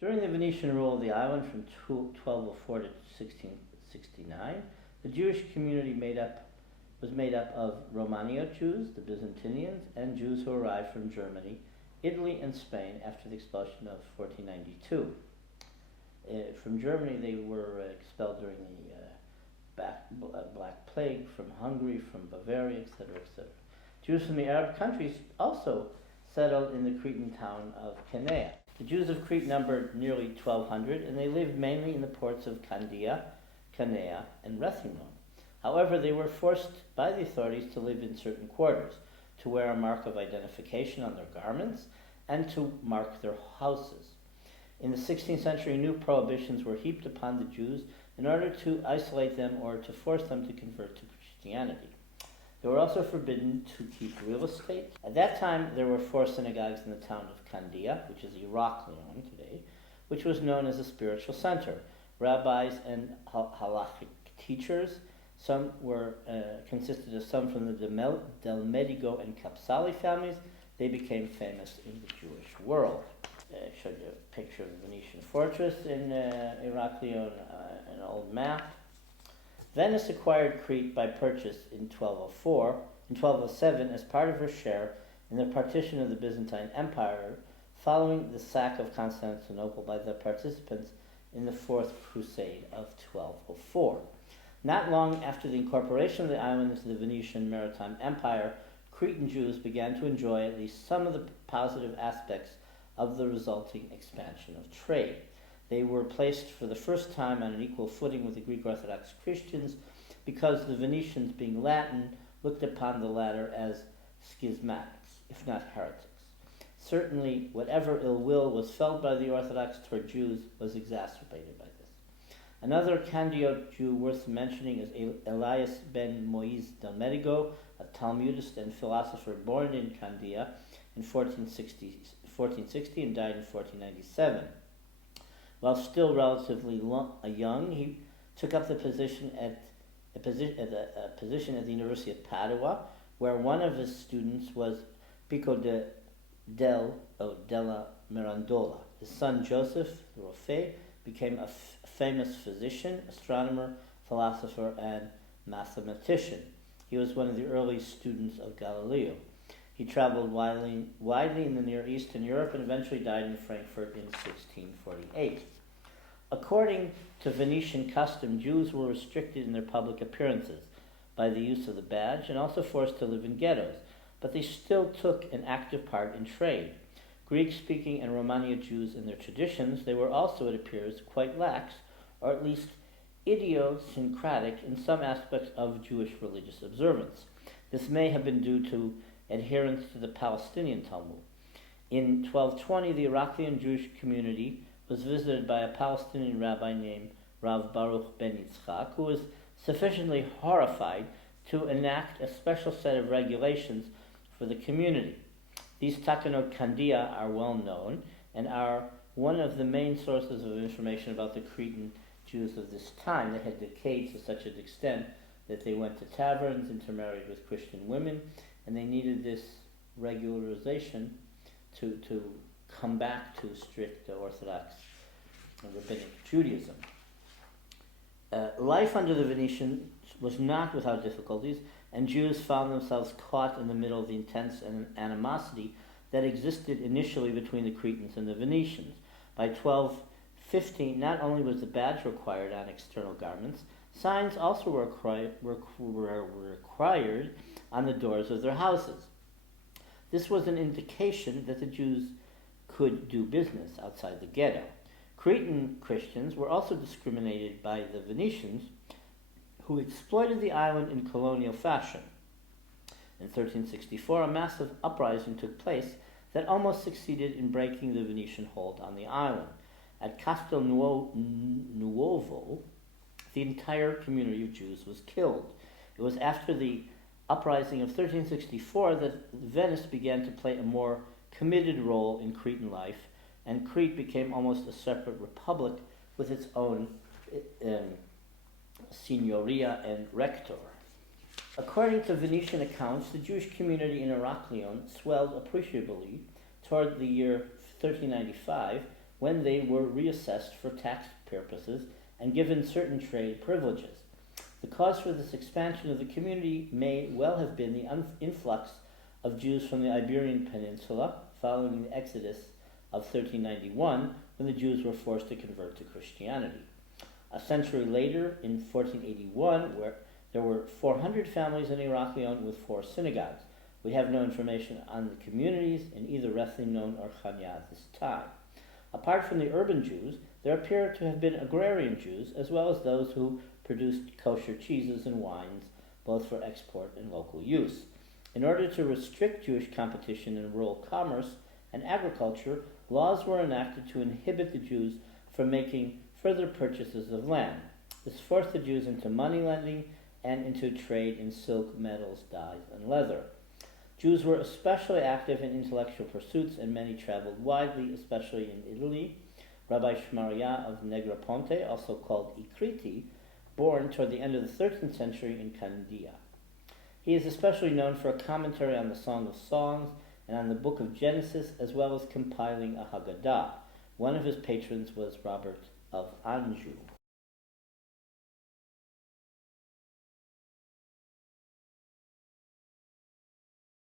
During the Venetian rule of the island from 1204 to 1669, the Jewish community was made up of Romaniote Jews, the Byzantinians, and Jews who arrived from Germany, Italy, and Spain after the expulsion of 1492. From Germany, they were expelled during the Black Plague, from Hungary, from Bavaria, etc., etc. Jews from the Arab countries also settled in the Cretan town of Cannae. The Jews of Crete numbered nearly 1,200, and they lived mainly in the ports of Candia, Cannae, and Rethymnon. However, they were forced by the authorities to live in certain quarters, to wear a mark of identification on their garments, and to mark their houses. In the 16th century, new prohibitions were heaped upon the Jews in order to isolate them or to force them to convert to Christianity. They were also forbidden to keep real estate. At that time, there were 4 synagogues in the town of Candia, which is Heraklion today, which was known as a spiritual center. Rabbis and halachic teachers, some were consisted of some from the Del Medigo and Capsali families. They became famous in the Jewish world. I showed you a picture of the Venetian fortress in Heraklion, an old map. Venice acquired Crete by purchase in 1207 as part of her share in the partition of the Byzantine Empire following the sack of Constantinople by the participants in the Fourth Crusade of 1204. Not long after the incorporation of the island into the Venetian Maritime Empire, Cretan Jews began to enjoy at least some of the positive aspects of the resulting expansion of trade. They were placed for the first time on an equal footing with the Greek Orthodox Christians because the Venetians, being Latin, looked upon the latter as schismatics, if not heretics. Certainly, whatever ill will was felt by the Orthodox toward Jews was exacerbated by this. Another Candiote Jew worth mentioning is Elias ben Moise del Medigo, a Talmudist and philosopher born in Candia in 1460 and died in 1497. While still relatively young, he took up the position at the University of Padua, where one of his students was Pico della Mirandola. His son Joseph Roffet became a famous physician, astronomer, philosopher, and mathematician. He was one of the early students of Galileo. He traveled widely in the Near East and Europe and eventually died in Frankfurt in 1648. According to Venetian custom, Jews were restricted in their public appearances by the use of the badge and also forced to live in ghettos, but they still took an active part in trade. Greek-speaking and Romania Jews in their traditions, they were also, it appears, quite lax, or at least idiosyncratic in some aspects of Jewish religious observance. This may have been due to adherence to the Palestinian Talmud. In 1220, the Heraklion Jewish community was visited by a Palestinian rabbi named Rav Baruch ben Yitzchak, who was sufficiently horrified to enact a special set of regulations for the community. These Takanot Candia are well known and are one of the main sources of information about the Cretan Jews of this time. They had decayed to such an extent that they went to taverns, intermarried with Christian women, and they needed this regularization to come back to strict Orthodox and Rabbinic Judaism. Life under the Venetians was not without difficulties, and Jews found themselves caught in the middle of the intense animosity that existed initially between the Cretans and the Venetians. By 1215, not only was the badge required on external garments, signs also were required on the doors of their houses. This was an indication that the Jews could do business outside the ghetto. Cretan Christians were also discriminated by the Venetians, who exploited the island in colonial fashion. In 1364, a massive uprising took place that almost succeeded in breaking the Venetian hold on the island. At Castel Nuovo, the entire community of Jews was killed. It was after the uprising of 1364 that Venice began to play a more committed role in Cretan life, and Crete became almost a separate republic with its own signoria and rector. According to Venetian accounts, the Jewish community in Heraklion swelled appreciably toward the year 1395 when they were reassessed for tax purposes and given certain trade privileges. The cause for this expansion of the community may well have been the influx of Jews from the Iberian Peninsula following the Exodus of 1391, when the Jews were forced to convert to Christianity. A century later, in 1481, where there were 400 families in Iraq Leon with 4 synagogues. We have no information on the communities in either Rethymnon or Chania at this time. Apart from the urban Jews, there appear to have been agrarian Jews, as well as those who produced kosher cheeses and wines, both for export and local use. In order to restrict Jewish competition in rural commerce and agriculture, laws were enacted to inhibit the Jews from making further purchases of land. This forced the Jews into money lending and into trade in silk, metals, dyes, and leather. Jews were especially active in intellectual pursuits, and many traveled widely, especially in Italy. Rabbi Shmaria of Negroponte, also called Ikriti, born toward the end of the 13th century in Candia. He is especially known for a commentary on the Song of Songs and on the Book of Genesis, as well as compiling a Haggadah. One of his patrons was Robert of Anjou.